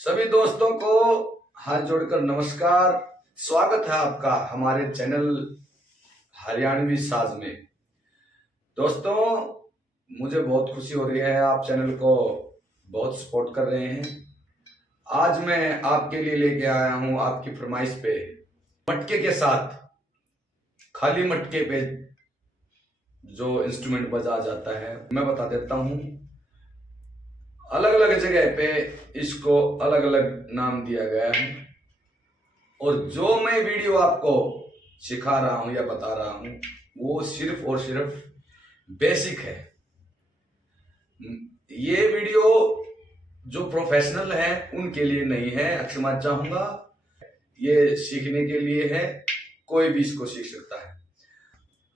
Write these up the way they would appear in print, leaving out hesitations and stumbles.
सभी दोस्तों को हाथ जोड़कर नमस्कार। स्वागत है आपका हमारे चैनल हरियाणवी साज में। दोस्तों, मुझे बहुत खुशी हो रही है, आप चैनल को बहुत सपोर्ट कर रहे हैं। आज मैं आपके लिए लेके आया हूं आपकी फरमाइश पे मटके के साथ, खाली मटके पे जो इंस्ट्रूमेंट बजा जाता है, मैं बता देता हूं। अलग अलग जगह पे इसको अलग अलग नाम दिया गया है और जो मैं वीडियो आपको सिखा रहा हूं या बता रहा हूं वो सिर्फ और सिर्फ बेसिक है। ये वीडियो जो प्रोफेशनल है उनके लिए नहीं है, क्षमा चाहूंगा। ये सीखने के लिए है, कोई भी इसको सीख सकता है।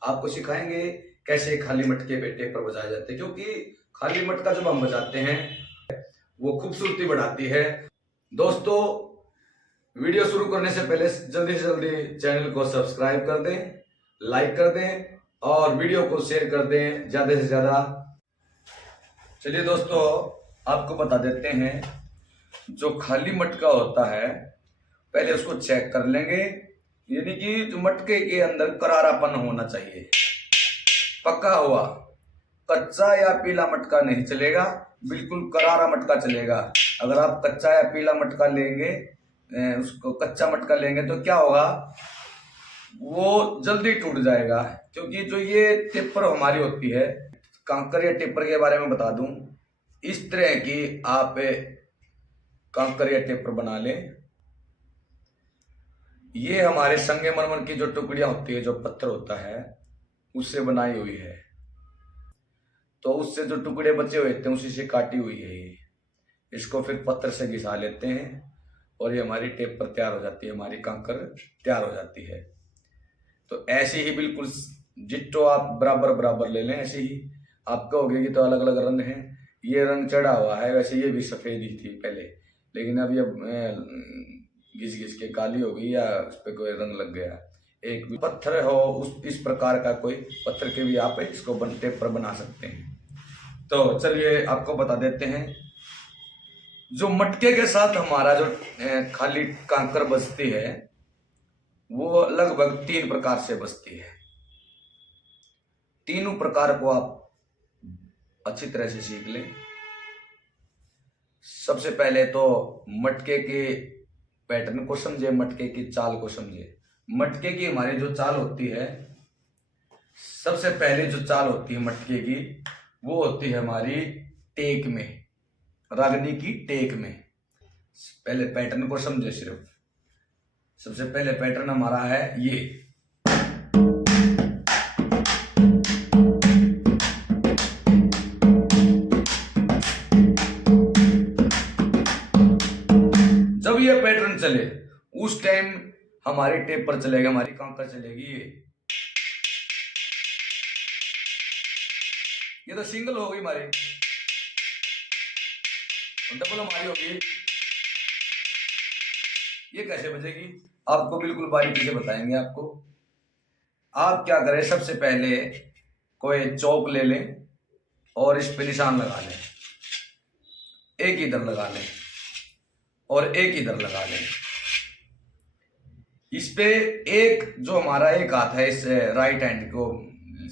आपको सिखाएंगे कैसे खाली मटके पे टेपर बजाए जाते हैं, क्योंकि खाली मटका जब हम बजाते हैं वो खूबसूरती बढ़ाती है। दोस्तों, वीडियो शुरू करने से पहले जल्दी से जल्दी चैनल को सब्सक्राइब कर दें, लाइक कर दें और वीडियो को शेयर कर दें ज्यादा से ज्यादा। चलिए दोस्तों, आपको बता देते हैं जो खाली मटका होता है पहले उसको चेक कर लेंगे, यानी कि जो मटके के अंदर करारापन होना चाहिए, पका हुआ। कच्चा या पीला मटका नहीं चलेगा, बिल्कुल करारा मटका चलेगा। अगर आप कच्चा या पीला मटका लेंगे, उसको कच्चा मटका लेंगे तो क्या होगा, वो जल्दी टूट जाएगा। क्योंकि जो ये टेपर हमारी होती है, कांकर या टेपर के बारे में बता दूं, इस तरह की आप कांकर या टेपर बना लें। ये हमारे संगमरमर की जो टुकड़ियां होती है, जो पत्थर होता है, उससे बनाई हुई है। तो उससे जो टुकड़े बचे हुए थे उसी से काटी हुई है ये। इसको फिर पत्थर से घिसा लेते हैं और ये हमारी टेपर तैयार हो जाती है, हमारी कांकर तैयार हो जाती है। तो ऐसे ही बिल्कुल जिट्टो आप बराबर बराबर ले लें। ऐसे ही आप कहोगे कि तो अलग अलग रंग हैं, ये रंग चढ़ा हुआ है, वैसे ये भी सफेद ही थी पहले, लेकिन अब ये घिस घिस के काली हो गई या उस पर कोई रंग लग गया। एक भी पत्थर हो उस इस प्रकार का कोई पत्थर के भी आप इसको टेपर बना सकते हैं। तो चलिए आपको बता देते हैं, जो मटके के साथ हमारा जो खाली कांकर बजती है वो लगभग 3 प्रकार से बजती है। तीनों प्रकार को आप अच्छी तरह से सीख लें। सबसे पहले तो मटके के पैटर्न को समझे, मटके की चाल को समझे। मटके की हमारी जो चाल होती है, सबसे पहले जो चाल होती है मटके की, वो होती है हमारी टेक में, रागनी की टेक में। पहले पैटर्न को समझे सिर्फ। सबसे पहले पैटर्न हमारा है ये, जब ये पैटर्न चले उस टाइम हमारी टेपर चलेगा, हमारी कांकर चलेगी ये तो सिंगल हो गई हमारी, डबल हमारी होगी। ये कैसे बजेगी आपको बिल्कुल बारीकी से बताएंगे आपको। आप क्या करें, सबसे पहले कोई चौक ले लें और इस पे निशान लगा लें। एक इधर लगा लें और एक इधर लगा लें। इस पे एक जो हमारा एक हाथ है, इस राइट हैंड को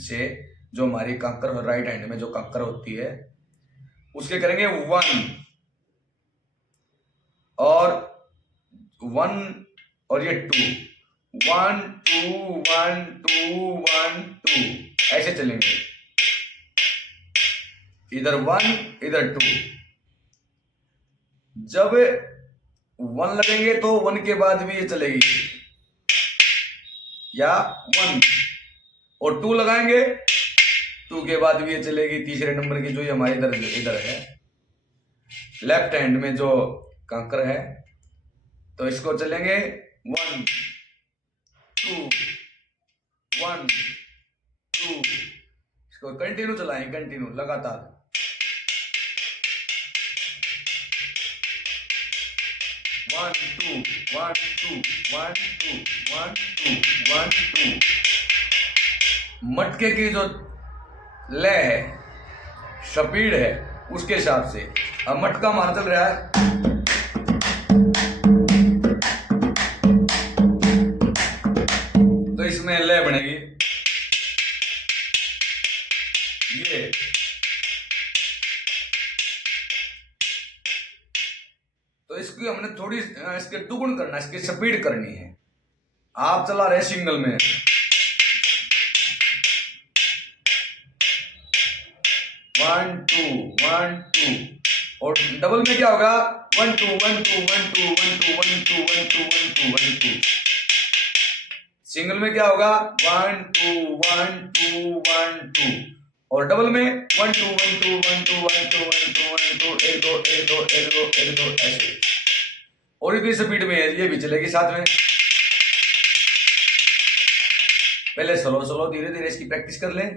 से जो हमारी कांकर, राइट हैंड में जो कांकर होती है, उसके करेंगे 1 और 1 और ये 2, 1 2 1 2 1 2, ऐसे चलेंगे। इधर 1 इधर 2। जब 1 लगेंगे तो 1 के बाद भी ये चलेगी, या 1 और 2 लगाएंगे 2 के बाद भी ये चलेगी। तीसरे नंबर की जो ये हमारी इधर है, लेफ्ट हैंड में जो कांकर है, तो इसको चलेंगे 1 2 1 2, इसको कंटिन्यू चलाएं, कंटिन्यू लगातार। One two 1 2 1 2 1 2 1 2। मटके की जो लय है, स्पीड है, उसके हिसाब से। अब मटका हमारा चल रहा है ये तो इसकी हमने थोड़ी इसके दुगुन करना है, इसकी स्पीड करनी है। आप चला रहे सिंगल में, वन टू वन टू, और डबल में क्या होगा, one two one two one two one two one two one two one two one two. Single में क्या होगा, one two one two one two, और डबल में one two one two one two one two one two one two, एक दो एक दो एक दो एक दो ऐसे। और इतनी स्पीड में है, ये भी चलेगी साथ में। पहले स्लो स्लो धीरे धीरे इसकी प्रैक्टिस कर लें।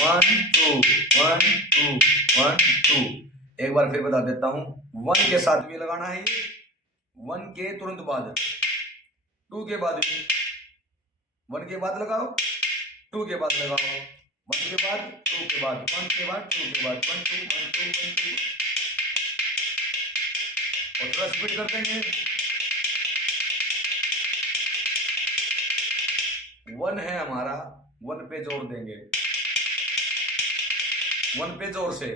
One two one two one two. एक बार फिर बता देता हूं, वन के साथ भी लगाना है, वन के तुरंत बाद, टू के बाद भी, वन के बाद लगाओ, टू के बाद लगाओ, वन के बाद टू के बाद, वन के बाद टू के बाद, one two one two one two. और थोड़ा स्पीड कर देंगे। वन है हमारा, वन पे जोर देंगे, वन पे जोर से,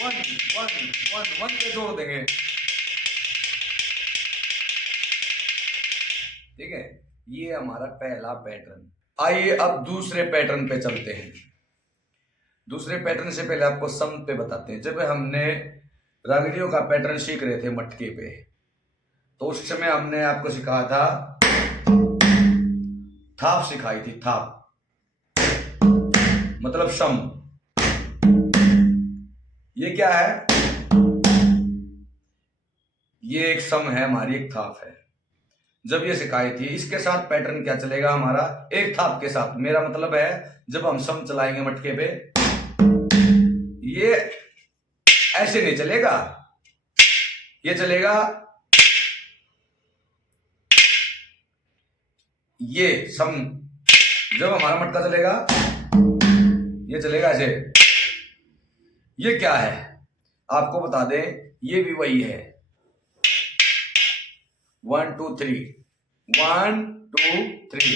वन वन वन वन पे जोर देंगे। ठीक है, ये हमारा पहला पैटर्न। आइए अब दूसरे पैटर्न पे चलते हैं। दूसरे पैटर्न से पहले आपको सम पे बताते हैं। जब हमने रागड़ियों का पैटर्न सीख रहे थे मटके पे, तो उस समय हमने आपको सिखाया था, थाप सिखाई थी, थाप मतलब सम। ये क्या है, ये एक सम है हमारी, एक थाप है। जब ये सिखाई थी, इसके साथ पैटर्न क्या चलेगा हमारा, एक थाप के साथ। मेरा मतलब है जब हम सम चलाएंगे मटके पे, ये ऐसे नहीं चलेगा, ये चलेगा, ये सम। जब हमारा मटका चलेगा, ये चलेगा ऐसे। ये क्या है आपको बता दें, ये भी वही है, one two three, one two three,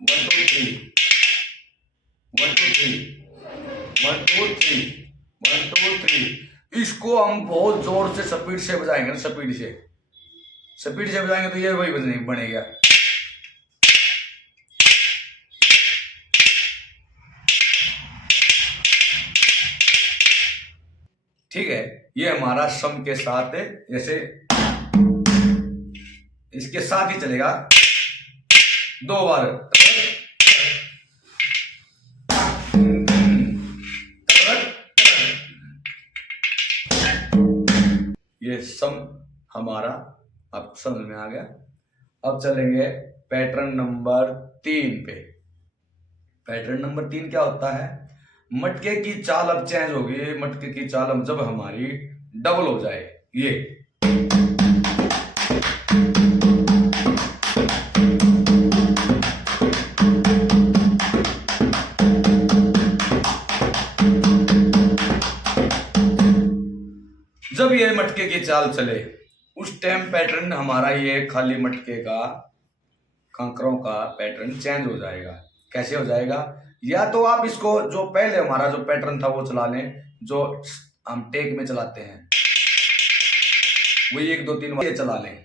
one two three, one two three, one two three, one two three. इसको हम बहुत जोर से स्पीड से बजाएंगे, स्पीड से बजाएंगे तो ये वही बनेगा। ठीक है, ये हमारा सम के साथ है, जैसे इसके साथ ही चलेगा दो बार। ये सम हमारा आपको समझ में आ गया। अब चलेंगे पैटर्न नंबर 3 पे। पैटर्न नंबर 3 क्या होता है, मटके की चाल अब चेंज होगी। मटके की चाल अब जब हमारी डबल हो जाए, ये जब ये मटके की चाल चले, उस टाइम पैटर्न हमारा ये खाली मटके का, कंकरों का पैटर्न चेंज हो जाएगा। कैसे हो जाएगा, या तो आप इसको जो पहले हमारा जो पैटर्न था वो चला लें, जो हम टेक में चलाते हैं, वही 1 2 3 ये चला लें।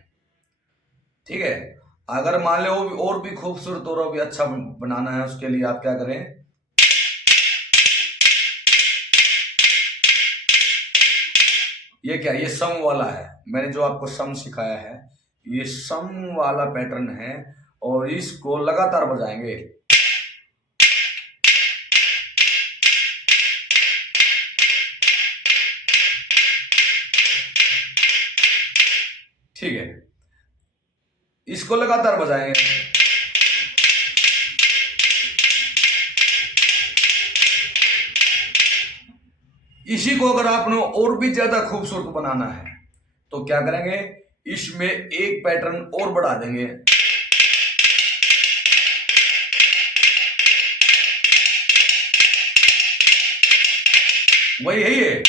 ठीक है, अगर मान लो और भी खूबसूरत और भी अच्छा बनाना है, उसके लिए आप क्या करें, ये क्या, ये सम वाला है। मैंने जो आपको सम सिखाया है, ये सम वाला पैटर्न है, और इसको लगातार बजाएंगे। ठीक है, इसको लगातार बजाएंगे। इसी को अगर आपने और भी ज्यादा खूबसूरत बनाना है तो क्या करेंगे, इसमें एक पैटर्न और बढ़ा देंगे। वही है ये,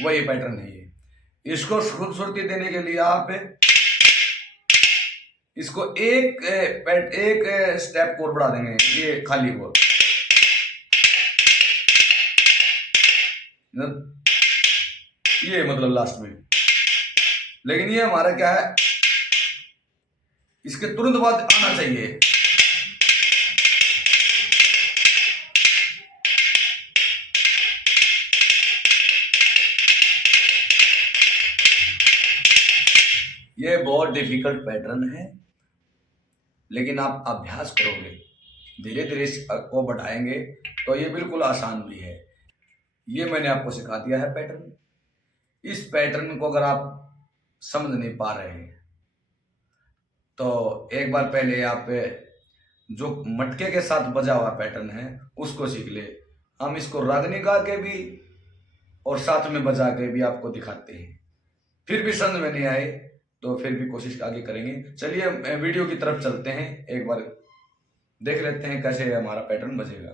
वही पैटर्न है ये। इसको खूबसूरती देने के लिए आप इसको एक स्टेप कोड बढ़ा देंगे, ये खाली कोड, ये मतलब लास्ट में। लेकिन ये हमारा क्या है, इसके तुरंत बाद आना चाहिए। ये बहुत डिफिकल्ट पैटर्न है, लेकिन आप अभ्यास करोगे, धीरे धीरे इसको बढ़ाएंगे तो ये बिल्कुल आसान भी है। ये मैंने आपको सिखा दिया है पैटर्न। इस पैटर्न को अगर आप समझ नहीं पा रहे हैं तो एक बार पहले आप जो मटके के साथ बजा हुआ पैटर्न है उसको सीख ले। हम इसको रागनी गा के भी और साथ में बजा के भी आपको दिखाते हैं। फिर भी समझ में नहीं आए तो फिर भी कोशिश आगे करेंगे। चलिए वीडियो की तरफ चलते हैं, एक बार देख लेते हैं कैसे हमारा पैटर्न बजेगा।